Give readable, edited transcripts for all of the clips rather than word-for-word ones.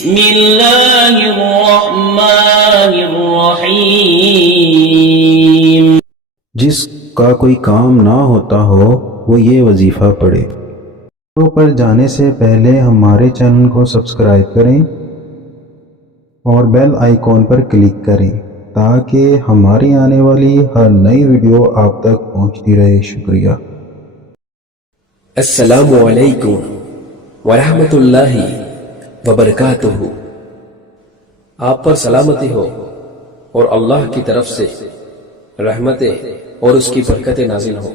بسم اللہ الرحمن الرحیم۔ جس کا کوئی کام نہ ہوتا ہو وہ یہ وظیفہ پڑھے۔ ویڈیو پر جانے سے پہلے ہمارے چینل کو سبسکرائب کریں اور بیل آئیکن پر کلک کریں تاکہ ہماری آنے والی ہر نئی ویڈیو آپ تک پہنچتی رہے۔ شکریہ۔ السلام علیکم ورحمۃ اللہ وبرکاتہ۔ آپ پر سلامتی ہو اور اللہ کی طرف سے رحمتیں اور اس کی برکتیں نازل ہو۔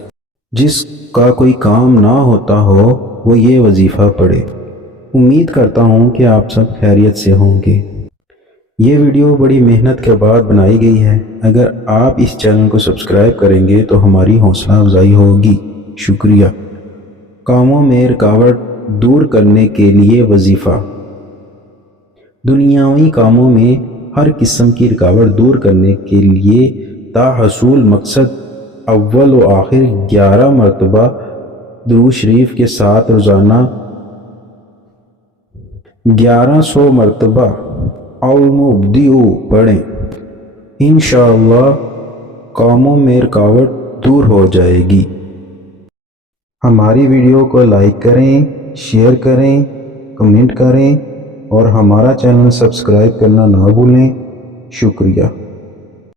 جس کا کوئی کام نہ ہوتا ہو وہ یہ وظیفہ پڑھے۔ امید کرتا ہوں کہ آپ سب خیریت سے ہوں گے۔ یہ ویڈیو بڑی محنت کے بعد بنائی گئی ہے۔ اگر آپ اس چینل کو سبسکرائب کریں گے تو ہماری حوصلہ افزائی ہوگی۔ شکریہ۔ کاموں میں رکاوٹ دور کرنے کے لیے وظیفہ۔ دنیاوی کاموں میں ہر قسم کی رکاوٹ دور کرنے کے لیے تاحصول مقصد اول و آخر 11 مرتبہ درود شریف کے ساتھ روزانہ 1100 مرتبہ المبدئ پڑھیں۔ انشاءاللہ کاموں میں رکاوٹ دور ہو جائے گی۔ ہماری ویڈیو کو لائک کریں، شیئر کریں، کمنٹ کریں اور ہمارا چینل سبسکرائب کرنا نہ بھولیں۔ شکریہ۔